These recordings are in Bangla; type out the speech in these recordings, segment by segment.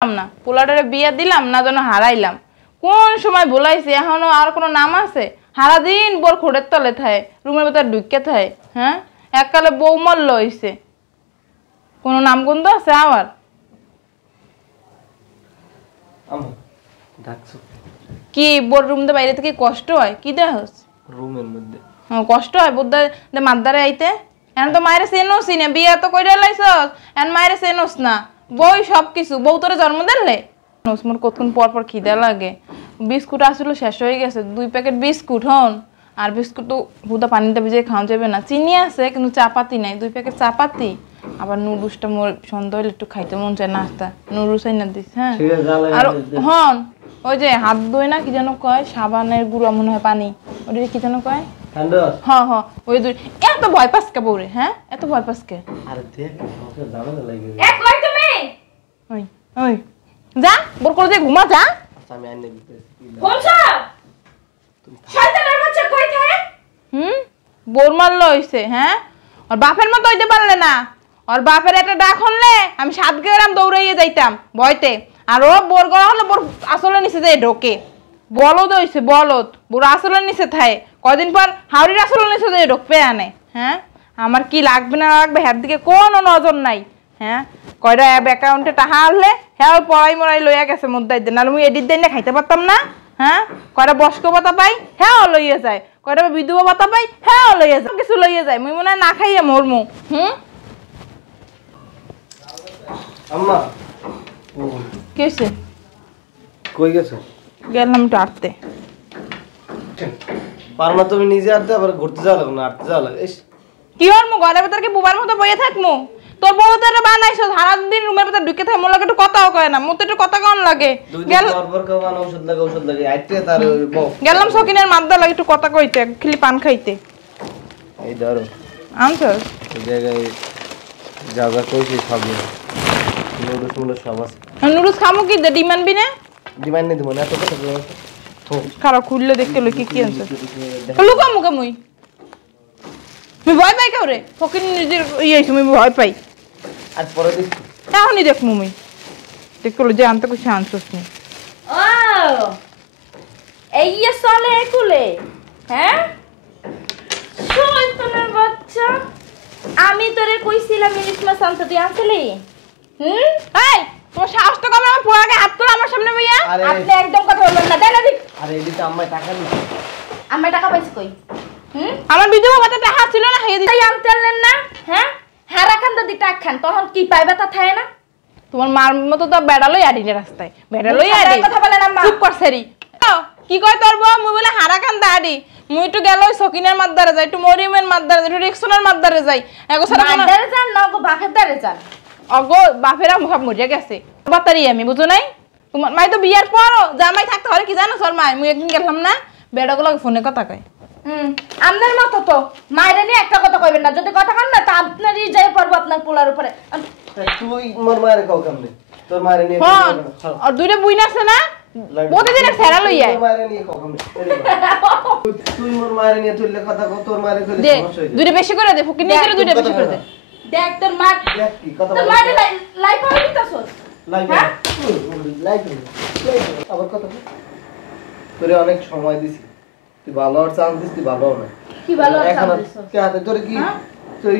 না পোলাটারে বিয়া দিলাম না যেন হারাইলাম কোন সময় বলাইছি এখনো আর কোনো নাম আছে সারাদিন বোর খোড়ের তলে থাকে রুমের ভেতর ঢুকে থাকে হ্যাঁ এককালে বউ মল্ল হইছে কোনো নাম গন্ধ আছে আমার কি বোর রুম দে বাইরে থেকে কষ্ট হয় কি দেহস রুমের মধ্যে কষ্ট হয় বোধ মাদ্দারে আইতে এখন তো মায়ের চেনোসি না বিয়া তো কইরা লাইছস এখন মায়ের চেনোস না বই সবকিছু বউ তোরে জন্ম দিলে মোর কতক্ষণ পর পর খিদা লাগে বিস্কুট আসলে শেষ হয়ে গেছে 2 প্যাকেট বিস্কুট হন আর বিস্কুট তো হুদা পানিতে ভিজে খাওয়া যাবে না চিনি আছে কিন্তু চাপাতি নাই 2 প্যাকেট চাপাতি আবার নুডলসটা মোর সন্ধ্যা হইলে একটু খাইতে মন চায় নাস্তা নুডলস আইনা দিস হ্যাঁ আর হন ওই যে হাত ধোয় না কি যেন কয় সাবানের গুঁড়া মনে হয় পানি ওটা কি যেন কয় হ্যাঁ হ্যাঁ ওই দুই এত ভয় পাস কে বউরে হ্যাঁ এত ভয় পাস কে আরে দেখ আমাকে ঝামেলা লাগে এ কই তুমি ওই ওই যা বোর করে দে ঘুমা যা আচ্ছা আমি আইনে দিতেছি কোনছা শয়তানের বাচ্চা কই থাকে বোর মারলো হইছে হ্যাঁ আর বাপের মতো হইতে পারলে না আর বাপের একটা ডাক হলে আমি 7 গ্রাম দৌড়াইয়ে যাইতাম ভয়তে আর ও বোর গড়া হলো বোর আসলে নিচে যায় ঢোকে বলদ হইছে বলদ বোর আসলে নিচে থাকে কয়দিন পর হাওড়ির আসলে নিচে যায় ঢোকবে আনে হ্যাঁ আমার কি লাগবে না লাগবে হ্যার দিকে কোনো নজর নাই হ্যাঁ কয়টা অ্যাকাউন্টে টাকা আনলে হ্যাঁ পড়াই মরাই লইয়া গেছে মুদ্রাই দেন নাহলে মুই এডিট দেন না খাইতে পারতাম না হ্যাঁ কয়টা বস্ক পাতা পাই হ্যাঁ লইয়া যায় কয়টা বিধবা পাতা পাই হ্যাঁ লইয়া যায় কিছু লইয়া যায় মুই মনে হয় না খাইয়া মরমু আম্মা কি হইছে কই গেছো গেলাম একটু আটতে পারো না তুমি নিজে আটতে আবার ঘুরতে যাওয়া লাগে না আটতে যাওয়া লাগে কি হল মু ঘরের ভেতর কি বুবার মতো বইয়ে থাকমু তোর বউ তো বানাইছো সারাদিন রুমের ভেতর ঢুকে থাকে মোর লাগে একটু কথাও কয় না মোর তো একটু কথা কেমন লাগে ঔষধ লাগে আইতে তার গেলাম সকিনের মাদ্দা লাগে একটু কথা কইতে খালি পান খাইতে এই ধরো আনছস এই জায়গায় যা যা কইছি সব নুডলস সব আছে নুডলস খামু কি দে ডিমান্ড বিনে ডিমান্ড নেই দিব না এত কথা বলো খারাপ খুললে দেখতে লই কি কি আছে লুকা মুকা মুই মুই ভয় পাই কেউ রে ফকিন নিজের ইয়েছি মুই ভয় পাই আজ পরে দিস এখনই দেখ মুই দেখতে লই যে আনতে কিছু আনছস নি ও এই চলে কুলে হ্যাঁ শয়তানের বাচ্চা আমি তোরে কইছিলাম ইলিশ মাছ আনতে তুই আনছিলি এই তোমার সাহস তো কম আমার পোড়াকে হাত তোলা আমার সামনে ভাইয়া আপনি একদম কথা বলবেন না দেন দিক আরে এদিকে আম্মা টাকা নি আম্মা টাকা পাইছে কই আমার বিধবা ভাতা টাকা ছিল না হাইয়ে দিই আনতে আনলেন না হ্যাঁ হারা খান দি টাকা খান তখন কি পাইবা তা থাকে না তোমার মার মতো তো বেড়া লই আডি রাস্তায় বেড়া লই আডি কথা বলেন আম্মা চুপ কর সেরি কি কয় তোর বউ মুই বলে হারা খান দাডি মুই একটু গেল সকিনের মাদ্দারে যাই একটু মরিয়মের মাদ্দারে যাই একটু রিকসনের মাদ্দারে যাই এগো সারা মাদ্দারে যান না গো বাপের দারে যান অগো বাপেরা মুখ মরিয়া গেছে বাতারি আমি বুঝো নাই তোমার মাই তো বিয়ার পর জামাই থাকতে হলে কি জানো সর মাই মুই একদিন গেলাম না বেড়াগুলো ফোনে কথা কয় আপনার মতো তো মায়ের নিয়ে একটা কথা কইবেন না যদি কথা কন না তা আপনারই যাই পড়বো আপনার পোলার উপরে তুই মোর মায়ের কাও কামনে তোর মায়ের নিয়ে আর দুইটা বুইনা আছে না প্রতিদিন ফেরা লই যায় তোর মায়ের নিয়ে কাও কামনে তুই মোর মায়ের নিয়ে তুইলে কথা কও তোর মায়ের কইলে সমস্যা হই দুইটা বেশি করে দে ফকির নিজের দুইটা বেশি করে দে দেখ তোর মা দেখ কি কথা তোর মায়ের লাইফ করে দিতাছস লাইক আবার কথা তোরে অনেক সময় দিছি তুই ভালো আর চান্স দিস তুই ভালো না কি ভালো আর চান্স দিস কে হাতে তোরে কি তুই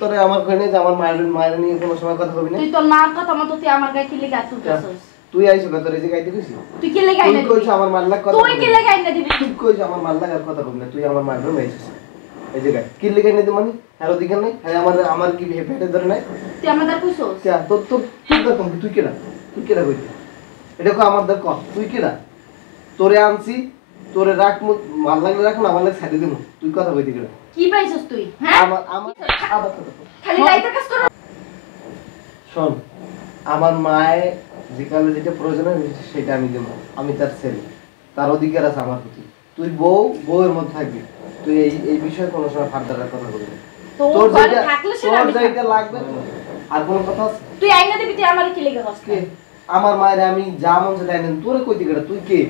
তোরে আমার কইনে যে আমার মায়ের নিয়ে কোনো সময় কথা কইবি না তুই তোর মার কথা মতো তুই আমার গায়ে কি লেগে তুলতাছস তুই আইছো কত রে যে গাইতে কইছিস তুই কি লেগে আইনা তুই কইছ আমার মাল্লা কথা তুই কি লেগে আইনা দিবি তুই কইছ আমার মাল্লা আর কথা কইবি না তুই আমার মায়ের রুমে আইছিস এই যে গাই কি লেগে আইনা দিমানি আর ওদিকে নাই আরে আমার কি পেটে ধরে নাই তুই আমাদের কইছস কে তোর দেখম তুই কেডা কইতি এটা কো আমার দেখ তুই কেডা তোরে আনছি তোরে রাখ ভাল লাগলে রাখ না ভাল লাগলে ছাড়ি দিমু তুই কথা কইতি কেডা কি পাইছস তুই হ্যাঁ আমার আবার খালি লাইটার কাজ কর শোন আমার মায়ে যেকালে যেটা প্রয়োজন হয় সেটা আমি দেব আমি তার ছেলে তার অধিকার আছে আমার প্রতি তুই বউয়ের মধ্যে থাকবি তুই এই বিষয়ে কোনো সময় ফার্দার কথা বলবি না তোর ঘরে থাকলে সেটা আমি যেটা লাগবে আর কোনো কথা আছে তুই আইনা দিবি তুই আমার কি লেগে হস কে আমার মায়ের আমি যা মন চাই আইনা তোরে কইতি কেডা তুই কে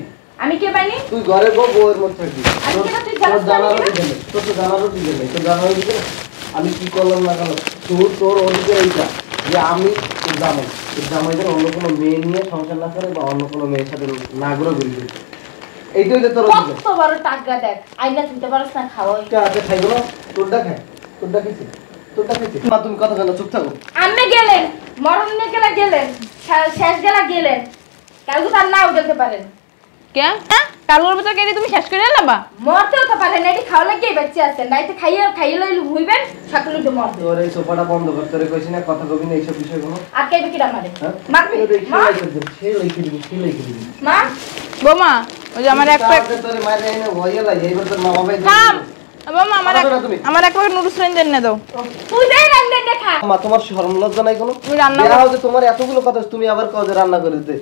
আমি কে পাইনি তুই ঘরে বউয়ের মধ্যে থাকবি আমি কেন তুই তোর জানাস তোর তো জানারও দিবে না তোর জানারও দিবে না আমি কি করলাম না কেন তোর অধিকার এইটা যে আমি জামাই এই জামাইদের অন্য কোনো মেয়ে নিয়ে সংসার না করে বা অন্য কোনো মেয়ের সাথে না ঘুরে ঘুরি এইটাই তো তোর অধিকার। কত বড় টাকা দেখ আইনা চিনতে পারছ না খাওয়াই আছে খাইবো না তোরটা খায় তোরটা খেয়েছে তোরটা খেয়েছে মা তুমি কথা বলো চুপ থাকো আম্মে গেলেন মরণ নিয়ে গেলেন শেষ গেলেন কালকে তার নাও গেলতে পারেন কে হ্যাঁ কালুর ভিতর কেটে তুমি শেষ করে এলাবা মরতেও তো পারেন এটি খাওয়া লাগিয়ে বেঁচে আছেন নাইতে খাইয়ে লইলে হইবেন সকালে উঠে মরতে তোর এই সোফাটা বন্ধ কর তোরে কইছি না কথা কবি না এইসব বিষয়গুলো আর কে বিকিরা মারে হ্যাঁ মারবি মা সে লিখে দিবি মা বৌমা ওই যে আমার এক প্যাক তোরে মাইরে এনে হইয়া লাগে এইবার তোর মা বাবাই থাম বৌমা কথা না তুমি। আমার এক প্যাকেট নুডলস রেঞ্জ এনে দাও তুই দেই রান্না দেখা মা তোমার শরম লজ্জা নাই কোনো তুমি রান্না বিয়া হতে তোমার এতগুলো কথা তুমি আবার কও যে রান্না করে দিতে